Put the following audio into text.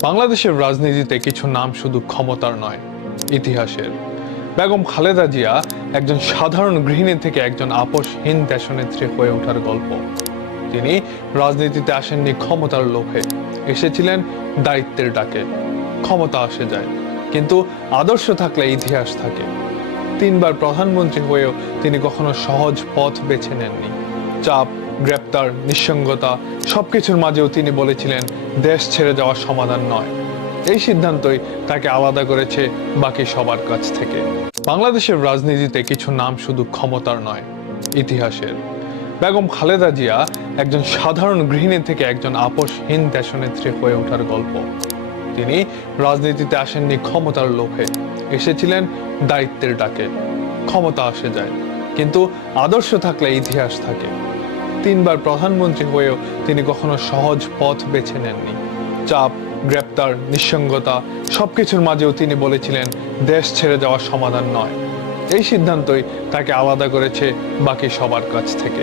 বাংলাদেশের রাজনীতিতে কিছু নাম শুধু ক্ষমতার নয়, ইতিহাসের। বেগম খালেদা জিয়া একজন সাধারণ গৃহিণী থেকে একজন আপসহীন দেশনেত্রী হয়ে ওঠার গল্প। তিনি রাজনীতিতে আসেননি ক্ষমতার লোভে, এসেছিলেন দায়িত্বের ডাকে। ক্ষমতা আসে যায়, কিন্তু আদর্শ থাকলে ইতিহাস থাকে। তিনবার প্রধানমন্ত্রী হয়েও তিনি কখনো সহজ পথ বেছে নেননি। চাপ, গ্রেপ্তার, নিঃসঙ্গতা সবকিছুর মাঝেও তিনি বলেছিলেন দেশ ছেড়ে যাওয়া সমাধান নয়। এই সিদ্ধান্তই তাকে আলাদা করেছে বাকি সবার কাছ থেকে। বাংলাদেশের রাজনীতিতে কিছু নাম শুধু ক্ষমতার নয়, ইতিহাসের। বেগম খালেদা জিয়া একজন সাধারণ গৃহিণী থেকে একজন আপসহীন দেশনেত্রী হয়ে ওঠার গল্প। তিনি রাজনীতিতে আসেননি ক্ষমতার লোভে, এসেছিলেন দায়িত্বের ডাকে। ক্ষমতা আসে যায়, কিন্তু আদর্শ থাকলে ইতিহাস থাকে। তিনবার প্রধানমন্ত্রী হয়েও তিনি কখনো সহজ পথ বেছে নেননি। চাপ, গ্রেপ্তার, নিঃসঙ্গতা সবকিছুর মাঝেও তিনি বলেছিলেন দেশ ছেড়ে যাওয়া সমাধান নয়। এই সিদ্ধান্তই তাকে আলাদা করেছে বাকি সবার কাছ থেকে।